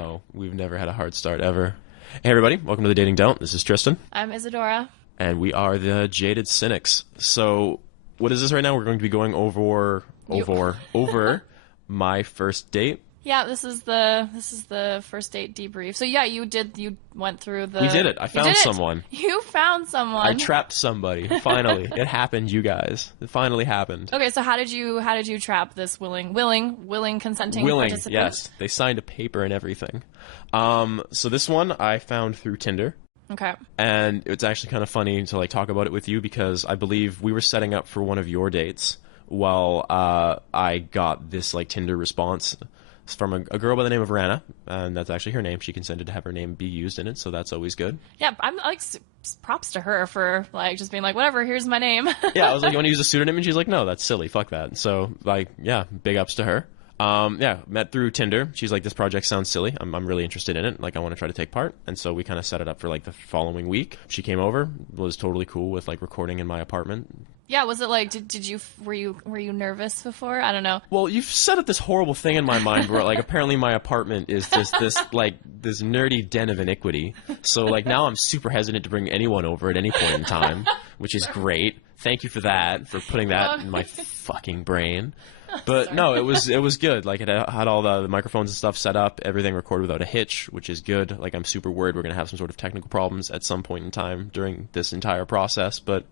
no, we've never had a hard start ever. Hey everybody, welcome to the Dating Don't. This is Tristan. I'm Isadora. And we are the Jaded Cynics. So, what is this right now? We're going to be going over my first date. Yeah, this is the first date debrief. So yeah, you went through the... We did it. I found someone. You found someone. I trapped somebody. Finally. It happened, you guys. It finally happened. Okay, so how did you trap this willing consenting participant? Yes. They signed a paper and everything. So this one I found through Tinder. Okay. And it's actually kind of funny to talk about it with you because I believe we were setting up for one of your dates while I got this Tinder response from a girl by the name of Rana, and that's actually her name. She consented to have her name be used in it, so that's always good. Yeah, I'm props to her for just being whatever, here's my name. Yeah, I was like, you want to use a pseudonym? And she's like, no, that's silly, fuck that. So yeah, big ups to her. Met through Tinder. She's like, this project sounds silly. I'm really interested in it. I want to try to take part. And so we kind of set it up for the following week. She came over, was totally cool with recording in my apartment. Yeah, was it were you nervous before? I don't know. Well, you've set up this horrible thing in my mind where apparently my apartment is just this nerdy den of iniquity. So now I'm super hesitant to bring anyone over at any point in time, which is great. Thank you for that, for putting that in my fucking brain. But no, it was good. It had all the microphones and stuff set up, everything recorded without a hitch, which is good. I'm super worried we're going to have some sort of technical problems at some point in time during this entire process, but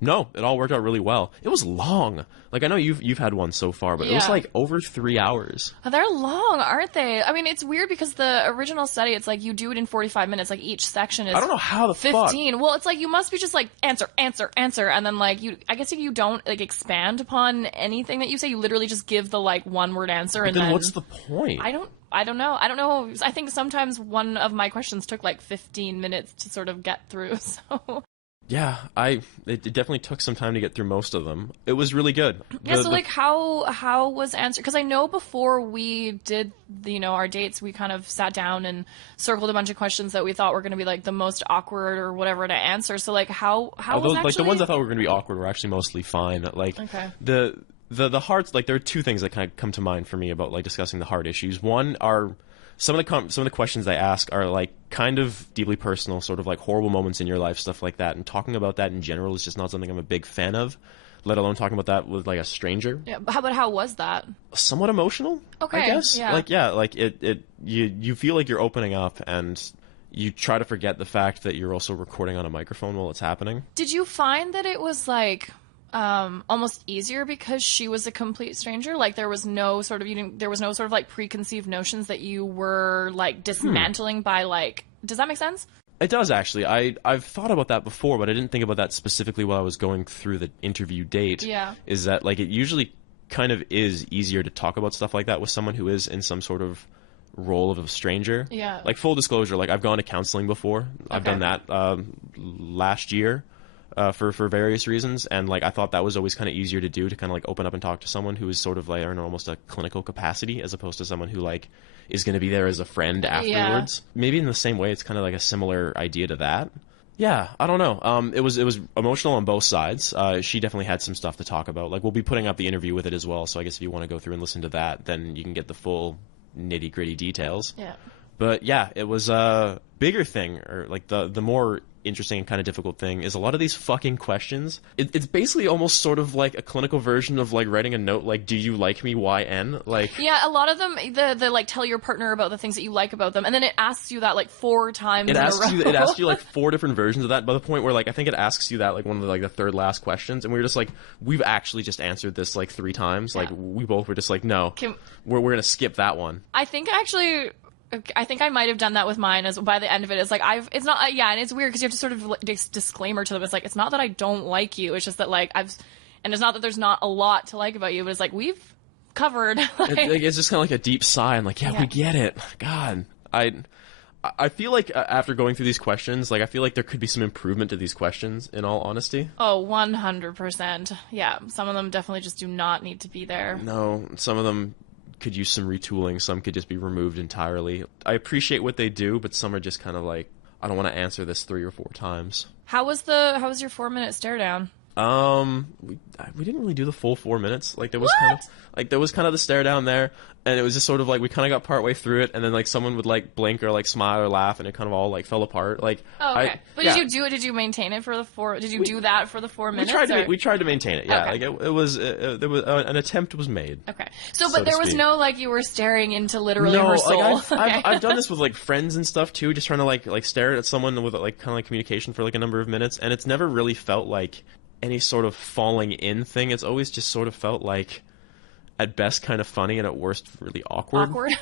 no, it all worked out really well. It was long. I know you've had one so far, but yeah. It was over 3 hours. Oh, they're long, aren't they? I mean, it's weird because the original study, it's you do it in 45 minutes. Each section is... I don't know how the 15. fuck. Well, it's you must be just answer, and then I guess if you don't expand upon anything that you say, you literally just give the one word answer, and then what's the point? I don't know. I think sometimes one of my questions took 15 minutes to sort of get through, so... Yeah, it definitely took some time to get through most of them. It was really good. Yeah, how was answer? Because I know before we did our dates, we kind of sat down and circled a bunch of questions that we thought were going to be the most awkward or whatever to answer. So how was actually... the ones I thought were going to be awkward were actually mostly fine. Okay. The hard, there are two things that kind of come to mind for me about discussing the hard issues. One are some of the questions they ask are kind of deeply personal, sort of horrible moments in your life, stuff like that. And talking about that in general is just not something I'm a big fan of, let alone talking about that with a stranger. Yeah, but how was that? Somewhat emotional. Okay. I guess. Yeah. You feel you're opening up and you try to forget the fact that you're also recording on a microphone while it's happening. Did you find that it was almost easier because she was a complete stranger? There was no sort of preconceived notions that you were dismantling by does that make sense? It does, actually. I've thought about that before, but I didn't think about that specifically while I was going through the interview date. Yeah. Is that it usually kind of is easier to talk about stuff like that with someone who is in some sort of role of a stranger. Yeah. Full disclosure, I've gone to counseling before. I've done that last year. For various reasons, and I thought that was always kind of easier to do, to kind of open up and talk to someone who is sort of in almost a clinical capacity, as opposed to someone who is going to be there as a friend afterwards. Yeah. Maybe in the same way, it's kind of a similar idea to that. Yeah, I don't know. It was emotional on both sides. She definitely had some stuff to talk about. We'll be putting up the interview with it as well, so I guess if you want to go through and listen to that, then you can get the full nitty gritty details. Yeah. But yeah, it was a bigger thing, or the more interesting and kind of difficult thing is a lot of these fucking questions. It's basically almost sort of a clinical version of writing a note do you like me, YN? Yeah, a lot of them, the tell your partner about the things that you like about them, and then it asks you that 4 times in a row. It asks you 4 different versions of that, by the point where I think it asks you that one of the third last questions, and we were just we've actually just answered this 3 times. Yeah. We both were just no, we're gonna skip that one. I think I might have done that with mine. As by the end of it, it's it's not, yeah, and it's weird because you have to sort of disclaimer to them. It's it's not that I don't like you. It's just that and it's not that there's not a lot to like about you, but it's we've covered. It's just kind of a deep sigh and yeah, we get it. God, I feel after going through these questions, I feel there could be some improvement to these questions, in all honesty. Oh, 100%. Yeah, some of them definitely just do not need to be there. No, some of them could use some retooling. Some could just be removed entirely. I appreciate what they do, but some are just kind of I don't want to answer this 3 or 4 times. How was your 4-minute stare down? We didn't really do the full 4 minutes. Like there was kind of the stare down there, and it was just sort of like we kind of got partway through it, and then like someone would like blink or like smile or laugh, and it kind of all like fell apart. Like, okay. But did you do it? Did you maintain it for the 4? Did you do that for the 4 minutes? We tried to maintain it. Yeah, Okay. like there was an attempt was made. Okay. But there was no like you were staring into literally No, her soul. like I've done this with like friends and stuff too, just trying to like stare at someone with like kind of like communication for like a number of minutes, and it's never really felt like any sort of falling in thing. It's always just sort of felt like at best kind of funny and at worst really awkward.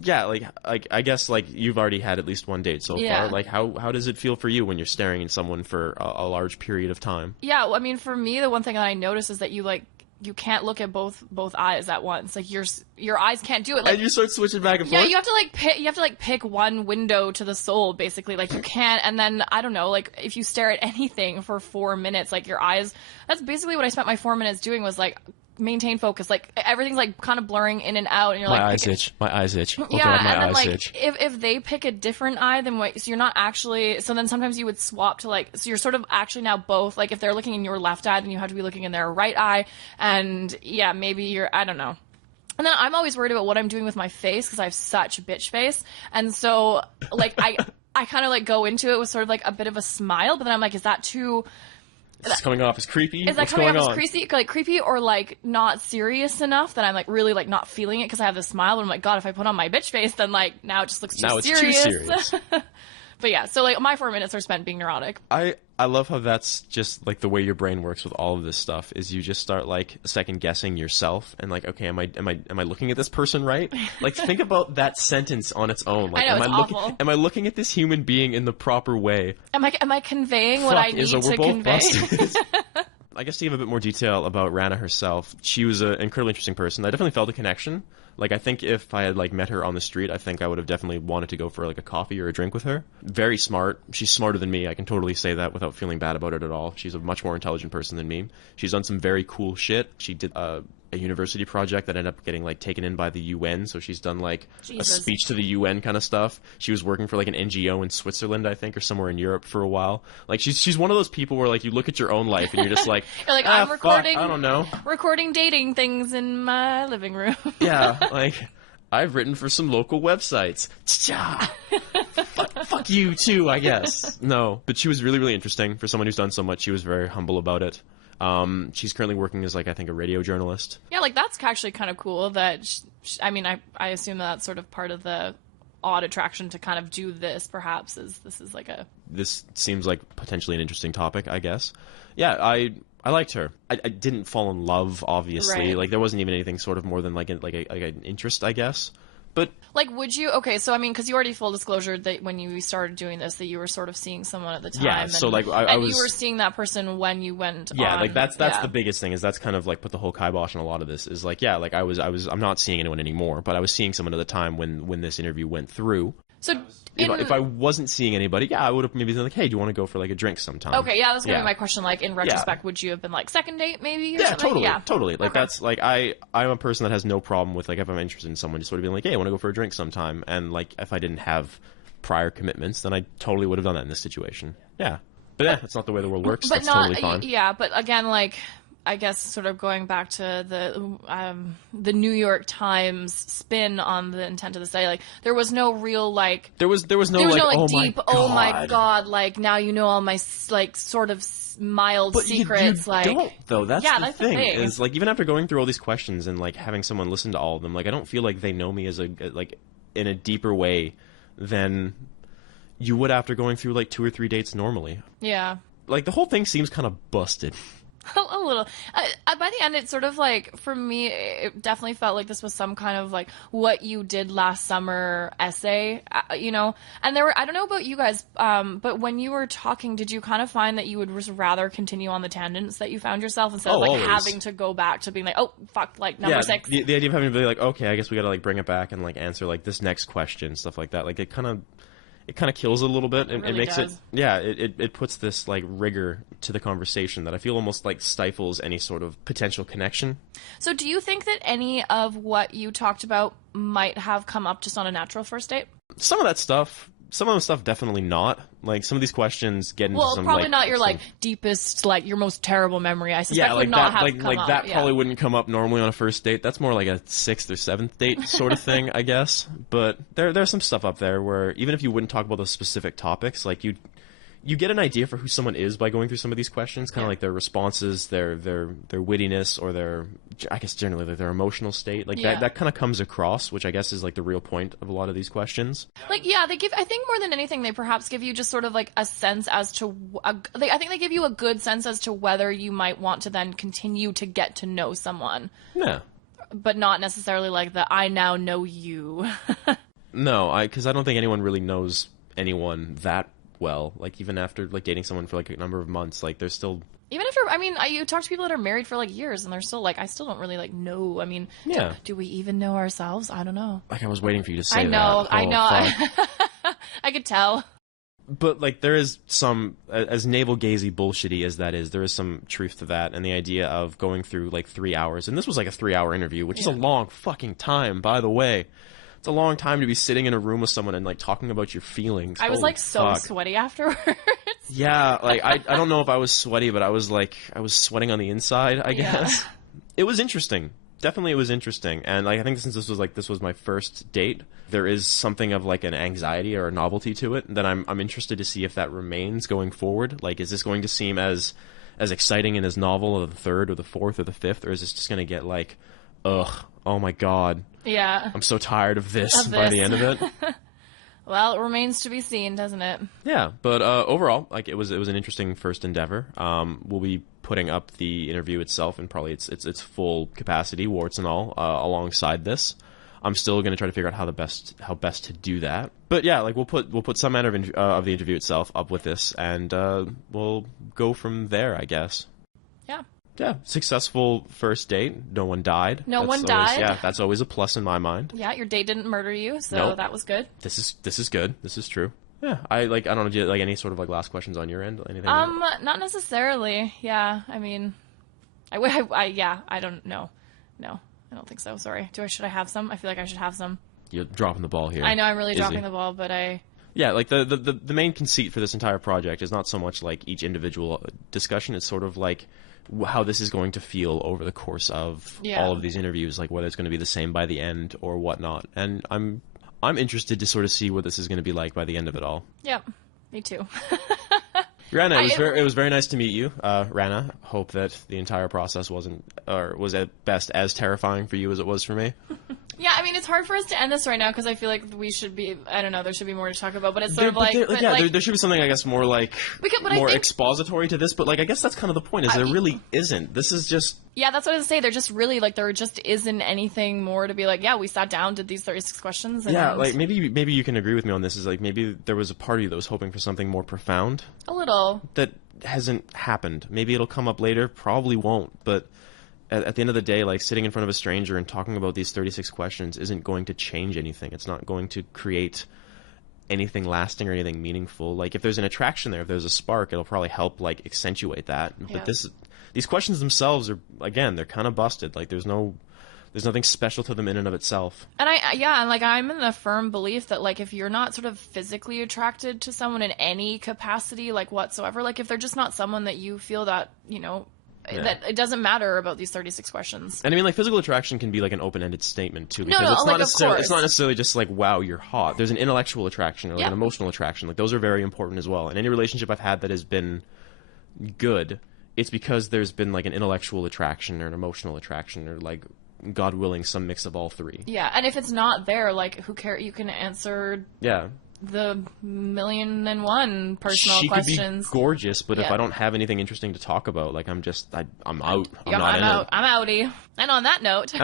Yeah, like I guess like you've already had at least one date so far. Like how does it feel for you when you're staring at someone for a large period of time? Yeah, well, I mean, for me, the one thing that I noticed is that you can't look at both eyes at once. Like your eyes can't do it. Like, and you start switching back and forth. Yeah, you have to pick one window to the soul, basically. Like you can't, and then I don't know. Like if you stare at anything for 4 minutes, like your eyes. That's basically what I spent my 4 minutes doing. Was like maintain focus. Like everything's like kind of blurring in and out, and you're my like eyes itch. My eyes itch. Oh, yeah, God, my and then eyes like itch. if they pick a different eye than what, so you're not actually. So then sometimes you would swap to like, so you're sort of actually now both. Like if they're looking in your left eye, then you have to be looking in their right eye, and yeah, maybe I don't know. And then I'm always worried about what I'm doing with my face because I have such a bitch face, and so like I kind of like go into it with sort of like a bit of a smile, but then I'm like, is that too? Is this coming off as creepy? Is that coming off as creepy or like not serious enough that I'm like really like not feeling it because I have this smile? But I'm like, God, if I put on my bitch face, then like now it just looks too serious. Too serious. But yeah, so like my 4 minutes are spent being neurotic. I love how that's just like the way your brain works with all of this stuff is you just start like second guessing yourself and like, okay, am I looking at this person right? Like think about that sentence on its own. Like I know, awful. Am I looking at this human being in the proper way? Am I conveying what I need to convey? I guess to give a bit more detail about Rana herself, she was an incredibly interesting person. I definitely felt a connection. Like, I think if I had, like, met her on the street, I think I would have definitely wanted to go for, like, a coffee or a drink with her. Very smart. She's smarter than me. I can totally say that without feeling bad about it at all. She's a much more intelligent person than me. She's done some very cool shit. She did a university project that ended up getting, like, taken in by the UN, so she's done, like, a speech to the UN kind of stuff. She was working for, like, an NGO in Switzerland, I think, or somewhere in Europe for a while. Like, she's one of those people where, like, you look at your own life and you're just like, you're like, I'm recording, I don't know. Recording dating things in my living room. Yeah, like, I've written for some local websites. Fuck you too, I guess. No, but she was really, really interesting. For someone who's done so much, she was very humble about it. She's currently working as, like, I think a radio journalist. Yeah, like, that's actually kind of cool that, I mean, I assume that's sort of part of the odd attraction to kind of do this, perhaps, is this is like a... This seems like potentially an interesting topic, I guess. Yeah, I liked her. I didn't fall in love, obviously. Right. Like, there wasn't even anything sort of more than, like, an interest, I guess. But like, would you? Okay, so I mean, because you already full disclosure that when you started doing this, that you were sort of seeing someone at the time. Yeah. So like, I was. You were seeing that person when you went. Yeah, on, like that's the biggest thing is that's kind of like put the whole kibosh on a lot of this is like like I'm not seeing anyone anymore, but I was seeing someone at the time when this interview went through. So if I wasn't seeing anybody, yeah, I would have maybe been like, hey, do you want to go for like a drink sometime? Okay, yeah, that's gonna be my question. Like in retrospect, would you have been like second date maybe? Or yeah, something? Totally. Like that's like I'm a person that has no problem with like if I'm interested in someone, just sort of being like, hey, I want to go for a drink sometime. And like if I didn't have prior commitments, then I totally would have done that in this situation. Yeah, but yeah, that's not the way the world works. But that's not, totally fine. Yeah, but again, like. I guess sort of going back to the New York Times spin on the intent of the study, like there was no real like there was no deep oh my god like now you know all my like sort of mild but secrets you like don't though that's the thing is like even after going through all these questions and like having someone listen to all of them like I don't feel like they know me as a like in a deeper way than you would after going through like 2 or 3 dates normally. Yeah, like the whole thing seems kind of busted. A little. By the end, it's sort of like, for me, it definitely felt like this was some kind of like what you did last summer essay, you know? And there were, I don't know about you guys, but when you were talking, did you kind of find that you would just rather continue on the tangents that you found yourself instead of like always. having to go back to being like, oh, fuck, like number 6? The idea of having to be like, okay, I guess we gotta like bring it back and like answer like this next question, stuff like that. Like it kind of kills it a little bit. It makes does. it puts this like rigor to the conversation that I feel almost like stifles any sort of potential connection. So do you think that any of what you talked about might have come up just on a natural first date? Some of that stuff Some of the stuff definitely not. Like, some of these questions get into some, probably like, not your, some, like, deepest, like, your most terrible memory. I suspect yeah, would like not that, have come up. that Yeah. probably wouldn't come up normally on a first date. That's more like a 6th or 7th date sort of thing, I guess. But there's some stuff up there where even if you wouldn't talk about those specific topics, like you get an idea for who someone is by going through some of these questions, kind of like their responses, their wittiness, or I guess generally like their emotional state. Like that kind of comes across, which I guess is like the real point of a lot of these questions. Like, yeah, they give, I think more than anything, they perhaps give you just sort of like a sense as to, I think they give you a good sense as to whether you might want to then continue to get to know someone. Yeah. But not necessarily like the, I now know you. No, because I don't think anyone really knows anyone that well. Like, even after like dating someone for like a number of months, like there's still, even if you're, I mean, you talk to people that are married for like years and they're still like, I still don't really like know. I mean, yeah. Do we even know ourselves? I don't know. Like, I was waiting for you to say I know, that. I know. Fuck. I could tell. But like, there is some, as navel-gazy bullshitty as that is, there is some truth to that, and the idea of going through like 3 hours, and this was like a 3-hour interview, which is a long fucking time, by the way. It's a long time to be sitting in a room with someone and like talking about your feelings. I was Holy like so fuck. sweaty afterwards. Yeah, like I don't know if I was sweaty, but I was sweating on the inside, I guess. It was interesting. Definitely it was interesting. And like, I think since this was my first date, there is something of like an anxiety or a novelty to it that I'm interested to see if that remains going forward. Like, is this going to seem as exciting and as novel of the third or the fourth or the fifth, or is this just going to get like, ugh, oh my god. Yeah. I'm so tired of this by the end of it. Well, it remains to be seen, doesn't it? Yeah, but overall, like, it was an interesting first endeavor. We'll be putting up the interview itself in probably its full capacity, warts and all, alongside this. I'm still going to try to figure out how best to do that. But yeah, like, we'll put some manner of the interview itself up with this, and we'll go from there, I guess. Yeah. Yeah, successful first date. No one died. No one died. Yeah, that's always a plus in my mind. Yeah, your date didn't murder you, so that was good. This is good. This is true. Yeah, I don't know. Do you like any sort of like last questions on your end? Anything? Not necessarily. Yeah, I mean, I don't know. No, I don't think so. Sorry. Should I have some? I feel like I should have some. You're dropping the ball here. I know I'm really dropping the ball, but Yeah, like the main conceit for this entire project is not so much like each individual discussion. It's sort of like how this is going to feel over the course of all of these interviews, like whether it's going to be the same by the end or whatnot. And I'm interested to sort of see what this is going to be like by the end of it all. Yep, me too. Rana, it was very nice to meet you, Rana. Hope that the entire process was at best as terrifying for you as it was for me. Yeah, I mean, it's hard for us to end this right now because I feel like we should be, I don't know, there should be more to talk about, but it's sort of like... there should be something, I guess, more like, more expository to this, but like, I guess that's kind of the point, is there really isn't. This is just... Yeah, that's what I was saying. There just really, like, there just isn't anything more to be like, yeah, we sat down, did these 36 questions. And like, maybe you can agree with me on this, is like, maybe there was a part of you that was hoping for something more profound. A little. That hasn't happened. Maybe it'll come up later, probably won't, but... At the end of the day, like, sitting in front of a stranger and talking about these 36 questions isn't going to change anything. It's not going to create anything lasting or anything meaningful. Like, if there's an attraction there, if there's a spark, it'll probably help, like, accentuate that. Yeah. But these questions themselves are, again, they're kind of busted. Like, there's nothing special to them in and of itself. And I'm in the firm belief that, like, if you're not sort of physically attracted to someone in any capacity, like, whatsoever, like, if they're just not someone that you feel that, you know... Yeah. That it doesn't matter about these 36 questions. And I mean, like, physical attraction can be like an open-ended statement too, because it's not necessarily just like, wow, you're hot. There's an intellectual attraction or like an emotional attraction. Like, those are very important as well. And any relationship I've had that has been good, it's because there's been like an intellectual attraction or an emotional attraction or, like, God willing, some mix of all three. Yeah, and if it's not there, like, who cares? You can answer the 1,000,001 personal questions. She could be gorgeous, but if I don't have anything interesting to talk about, like, I'm out. I'm out. I'm outie. And on that note,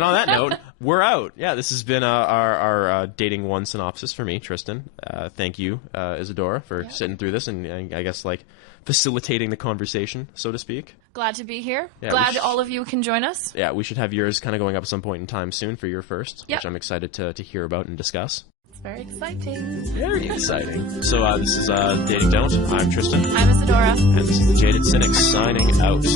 we're out. Yeah, this has been our dating one synopsis for me, Tristan. Thank you, Isadora, for sitting through this and I guess, like, facilitating the conversation, so to speak. Glad to be here. Yeah, glad all of you can join us. Yeah, we should have yours kind of going up at some point in time soon for your first, which I'm excited to hear about and discuss. Very exciting. Very exciting. So this is Dating Don't. I'm Tristan. I'm Isadora. And this is the Jaded Cynic signing out.